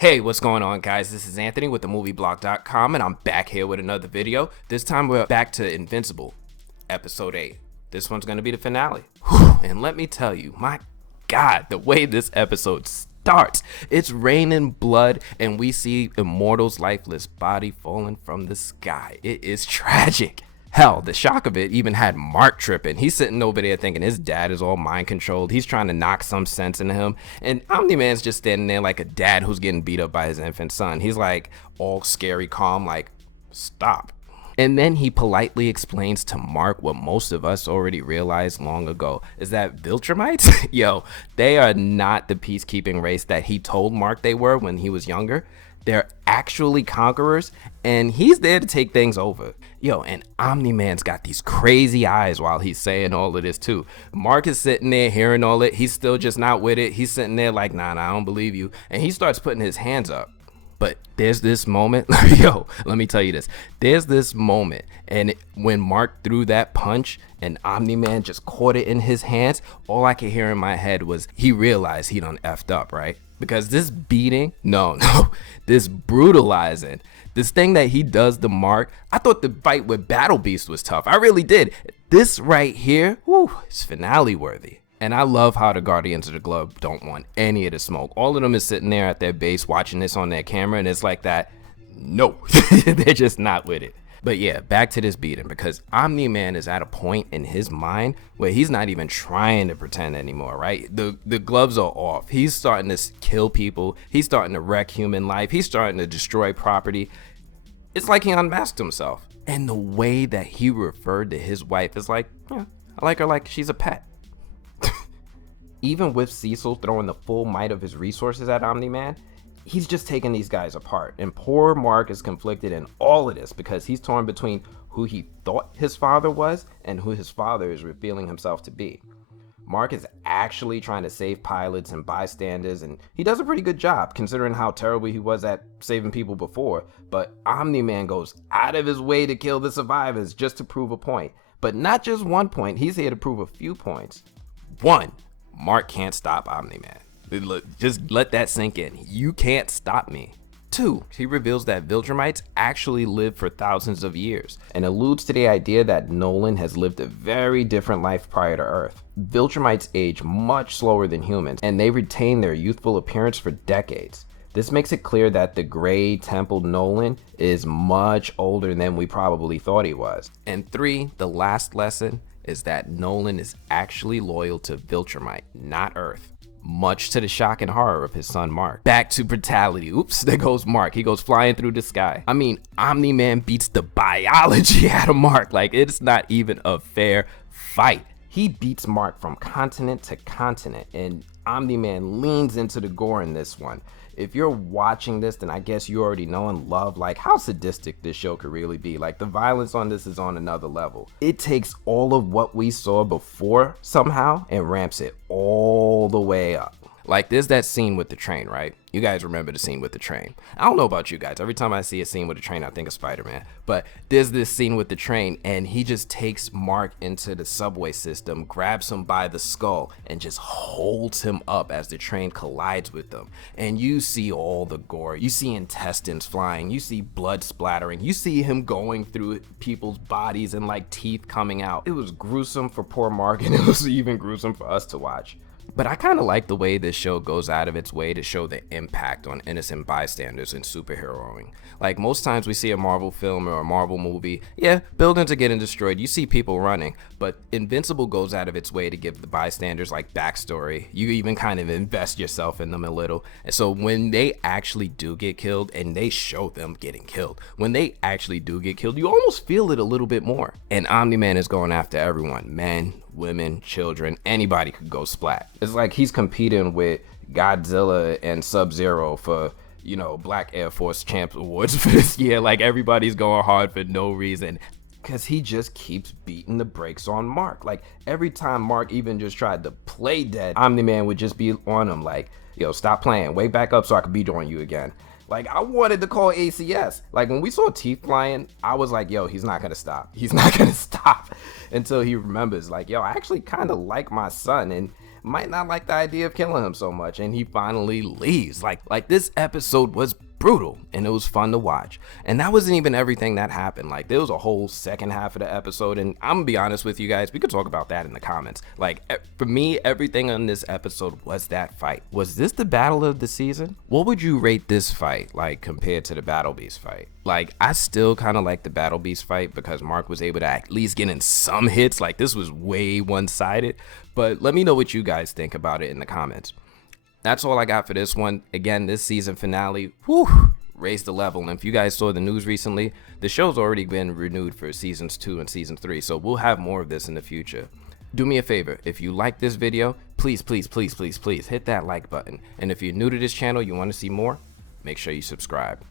Hey, what's going on, guys? This is Anthony with themovieblog.com, and I'm back here with another video. This time we're back to Invincible, episode 8. This one's going to be the finale. Whew, and let me tell you, my God, the way this episode starts, it's raining blood, and we see Immortal's lifeless body falling from the sky. It is tragic. Hell, the shock of it even had Mark tripping. He's sitting over there thinking his dad is all mind controlled. He's trying to knock some sense into him. And Omni Man's just standing there like a dad who's getting beat up by his infant son. He's like all scary calm, like, stop. And then he politely explains to Mark what most of us already realized long ago, is that Viltrumites, yo, they are not the peacekeeping race that he told Mark they were when he was younger. They're actually conquerors, and he's there to take things over. Yo, and Omni Man's got these crazy eyes while he's saying all of this too. Mark is sitting there hearing all it. He's still just not with it. He's sitting there like, nah, I don't believe you. And he starts putting his hands up. But there's this moment, yo, let me tell you this. There's this moment, and when Mark threw that punch and Omni Man just caught it in his hands, all I could hear in my head was he realized he done effed up, right? Because this beating, this brutalizing, this thing that he does to Mark, I thought the fight with Battle Beast was tough. I really did. This right here, it's finale worthy. And I love how the Guardians of the Globe don't want any of the smoke. All of them is sitting there at their base watching this on their camera, and it's like that, no, they're just not with it. But yeah, back to this beating, because Omni Man is at a point in his mind where he's not even trying to pretend anymore, right? The gloves are off. He's starting to kill people. He's starting to wreck human life. He's starting to destroy property. It's like he unmasked himself. And the way that he referred to his wife is like, yeah, I like her like she's a pet. Even with Cecil throwing the full might of his resources at Omni Man, he's just taking these guys apart. And poor Mark is conflicted in all of this because he's torn between who he thought his father was and who his father is revealing himself to be. Mark is actually trying to save pilots and bystanders, and he does a pretty good job considering how terrible he was at saving people before. But Omni Man goes out of his way to kill the survivors just to prove a point. But not just one point, he's here to prove a few points. 1, Mark can't stop Omni Man. Just let that sink in. You can't stop me. 2, he reveals that Viltrumites actually live for thousands of years and alludes to the idea that Nolan has lived a very different life prior to Earth. Viltrumites age much slower than humans, and they retain their youthful appearance for decades. This makes it clear that the gray-templed Nolan is much older than we probably thought he was. And 3, the last lesson is that Nolan is actually loyal to Viltrumite, not Earth. Much to the shock and horror of his son Mark. Back to brutality. Oops, there goes Mark. He goes flying through the sky. I mean, Omni Man beats the biology out of Mark. Like, it's not even a fair fight. He beats Mark from continent to continent, and Omni Man leans into the gore in this one. If you're watching this, then I guess you already know and love like how sadistic this show could really be. Like, the violence on this is on another level. It takes all of what we saw before somehow and ramps it all the way up. Like, there's that scene with the train, right? You guys remember the scene with the train. I don't know about you guys. Every time I see a scene with a train, I think of Spider-Man. But there's this scene with the train, and he just takes Mark into the subway system, grabs him by the skull, and just holds him up as the train collides with them. And you see all the gore. You see intestines flying. You see blood splattering. You see him going through people's bodies and like teeth coming out. It was gruesome for poor Mark, and it was even gruesome for us to watch. But I kind of like the way this show goes out of its way to show the impact on innocent bystanders in superheroing. Like, most times we see a Marvel film or a Marvel movie, yeah, buildings are getting destroyed, you see people running, but Invincible goes out of its way to give the bystanders like backstory. You even kind of invest yourself in them a little. And so when they actually do get killed, and they show them getting killed, when they actually do get killed, you almost feel it a little bit more. And Omni Man is going after everyone, men, women, children, anybody could go splat. It's like he's competing with Godzilla and Sub-Zero for, Black Air Force Champs Awards for this year. Like, everybody's going hard for no reason. Because he just keeps beating the brakes on Mark. Like, every time Mark even just tried to play dead, Omni Man would just be on him like, yo, stop playing, wake back up so I can beat on you again. Like, I wanted to call ACS. Like, when we saw teeth flying, I was like, yo, he's not gonna stop. He's not gonna stop until he remembers, like, yo, I actually kind of like my son. And might not like the idea of killing him so much, and he finally leaves. Like this episode was brutal, and it was fun to watch. And that wasn't even everything that happened. Like, there was a whole second half of the episode, and I'm gonna be honest with you guys, we could talk about that in the comments. Like, for me, everything on this episode was that fight. Was this the battle of the season? What would you rate this fight, like, compared to the Battle Beast fight? Like, I still kind of like the Battle Beast fight because Mark was able to at least get in some hits. Like, this was way one-sided. But let me know what you guys think about it in the comments. That's all I got for this one. Again, this season finale, raised the level. And if you guys saw the news recently, the show's already been renewed for seasons 2 and season 3. So we'll have more of this in the future. Do me a favor, if you like this video, please hit that like button. And if you're new to this channel, you want to see more, make sure you subscribe.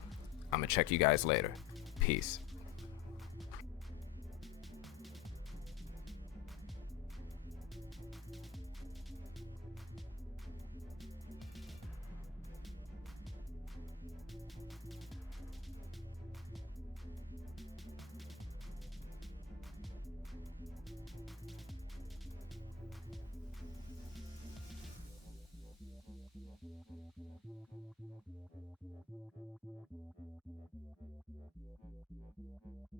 I'm gonna check you guys later. Peace.